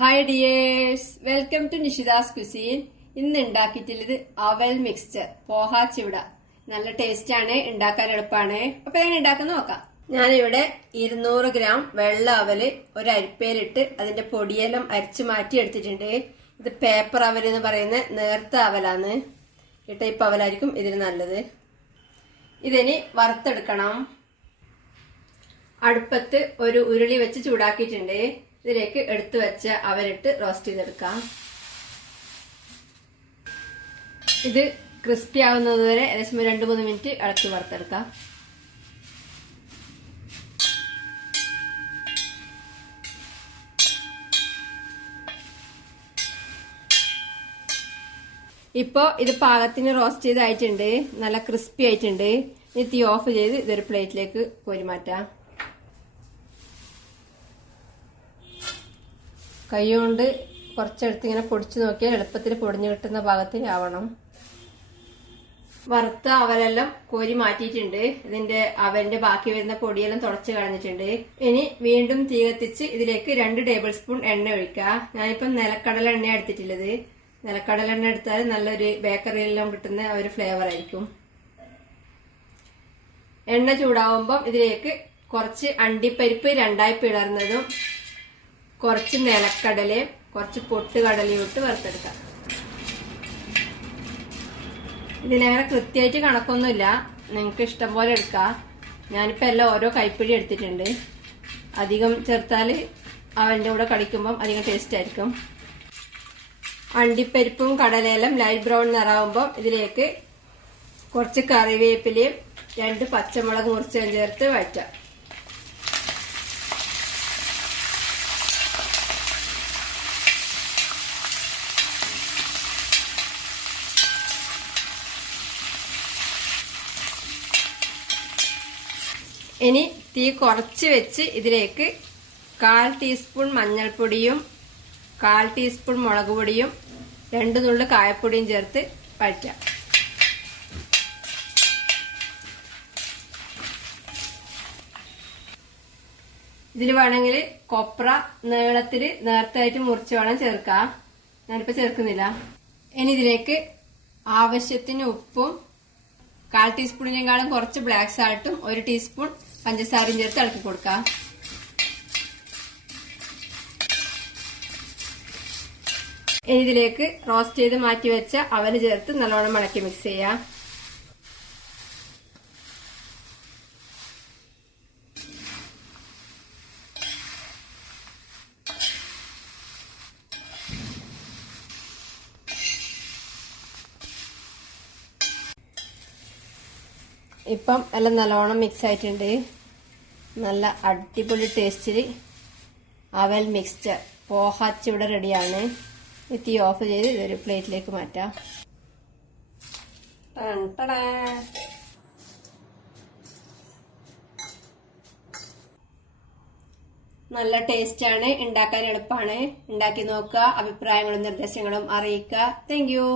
Hi dears, welcome to Nishita's cuisine. ഇന്ന് ഉണ്ടാക്കിയിട്ടുള്ളത് അവൽ മിക്സ്ചർ പോഹ ചിവട. നല്ല ടേസ്റ്റ് ആണ്, ഉണ്ടാക്കാൻ എളുപ്പമാണ്. അപ്പൊ എങ്ങനെ ഉണ്ടാക്കുന്ന നോക്കാം. ഞാനിവിടെ 200 ഗ്രാം വെള്ള അവല് ഒരു അരിപ്പയിലിട്ട് അതിന്റെ പൊടിയെല്ലാം അരിച്ചു മാറ്റി എടുത്തിട്ടുണ്ട്. ഇത് പേപ്പർ അവൽ എന്ന് പറയുന്ന നേർത്ത അവലാണ്. ഈ ടൈപ്പ് അവലായിരിക്കും ഇതിന് നല്ലത്. ഇതിനി വറുത്തെടുക്കണം. അടുപ്പത്ത് ഒരു ഉരുളി വെച്ച് ചൂടാക്കിയിട്ടുണ്ട്. ഇതിലേക്ക് എടുത്തു വെച്ച അവലിട്ട് റോസ്റ്റ് ചെയ്തെടുക്കാം. ഇത് ക്രിസ്പി ആവുന്നത് വരെ ഏകദേശം 2-3 മിനിറ്റ് ഇളക്കി വറുത്തെടുക്കാം. ഇപ്പോ ഇത് പാകത്തിന് റോസ്റ്റ് ചെയ്തായിട്ടുണ്ട്, നല്ല ക്രിസ്പി ആയിട്ടുണ്ട്. ഇനി തീ ഓഫ് ചെയ്ത് ഇതൊരു പ്ലേറ്റിലേക്ക് കോരി മാറ്റാം. കൈകൊണ്ട് കുറച്ചെടുത്ത് ഇങ്ങനെ പൊടിച്ചു നോക്കിയാൽ എളുപ്പത്തിൽ പൊടിഞ്ഞു കിട്ടുന്ന ഭാഗത്തിലാവണം. വറുത്ത അവലെല്ലാം കോരി മാറ്റിയിട്ടുണ്ട്. ഇതിന്റെ അവലിന്റെ ബാക്കി വരുന്ന പൊടിയെല്ലാം തുടച്ച് കളഞ്ഞിട്ടുണ്ട്. ഇനി വീണ്ടും തീ കത്തിച്ച് ഇതിലേക്ക് 2 ടേബിൾ സ്പൂൺ എണ്ണ ഒഴിക്കുക. ഞാനിപ്പം നിലക്കടല എണ്ണ എടുത്തിട്ടുള്ളത്. നിലക്കടല എണ്ണ എടുത്താൽ നല്ലൊരു ബേക്കറിയിലെല്ലാം കിട്ടുന്ന ഒരു ഫ്ലേവർ ആയിരിക്കും. എണ്ണ ചൂടാവുമ്പം ഇതിലേക്ക് കുറച്ച് അണ്ടിപ്പരിപ്പ് 2ആയി പിളർന്നതും കുറച്ച് നിലക്കടലയും കുറച്ച് പൊട്ടുകടലയും ഇട്ട് വറുത്തെടുക്കാം. ഇതിനങ്ങനെ കൃത്യമായിട്ട് കണക്കൊന്നുമില്ല, നിങ്ങൾക്ക് ഇഷ്ടം പോലെ എടുക്കാം. ഞാനിപ്പോൾ എല്ലാം ഓരോ കൈപ്പിടി എടുത്തിട്ടുണ്ട്. അധികം ചേർത്താൽ അവൻ്റെ കൂടെ കടിക്കുമ്പം അധികം ടേസ്റ്റ് ആയിരിക്കും. അണ്ടിപ്പരിപ്പും കടലയെല്ലാം ലൈറ്റ് ബ്രൗൺ നിറാവുമ്പം ഇതിലേക്ക് കുറച്ച് കറിവേപ്പിലയും 2 പച്ചമുളക് മുറിച്ചും ചേർത്ത് വഴറ്റാം. ഇനി തീ കുറച്ച് വെച്ച് ഇതിലേക്ക് 1/4 ടീസ്പൂൺ മഞ്ഞൾപ്പൊടിയും 1/4 ടീസ്പൂൺ മുളക് പൊടിയും 2 നുള്ളു കായപ്പൊടിയും ചേർത്ത് വഴറ്റാം. ഇതിൽ വേണമെങ്കിൽ കൊപ്ര നീളത്തിൽ നേർത്തായിട്ട് മുറിച്ച് വേണം ചേർക്കാം. ഞാനിപ്പോ ചേർക്കുന്നില്ല. ഇനി ഇതിലേക്ക് ആവശ്യത്തിന് ഉപ്പും 1/4 ടീസ്പൂണിനേക്കാളും കുറച്ച് ബ്ലാക്ക് സാൾട്ടും 1 ടീസ്പൂൺ പഞ്ചസാരയും ചേർത്ത് ഇളക്കി കൊടുക്കാം. ഇനി ഇതിലേക്ക് റോസ്റ്റ് ചെയ്ത് മാറ്റി വെച്ച അവല് ചേർത്ത് നല്ലോണം ഇളക്കി മിക്സ് ചെയ്യാം. ഇപ്പം എല്ലാം നല്ലോണം മിക്സ് ആയിട്ടുണ്ട്. നല്ല അടിപൊളി ടേസ്റ്റിൽ അവൽ മിക്സ്ചർ പോഹ ചിവട റെഡിയാണ്. തീ ഓഫ് ചെയ്ത് ഇതൊരു പ്ലേറ്റിലേക്ക് മാറ്റാം. നല്ല ടേസ്റ്റാണ്, ഉണ്ടാക്കാൻ എളുപ്പമാണ്. ഉണ്ടാക്കി നോക്കുക, അഭിപ്രായങ്ങളും നിർദ്ദേശങ്ങളും അറിയിക്കുക. Thank you.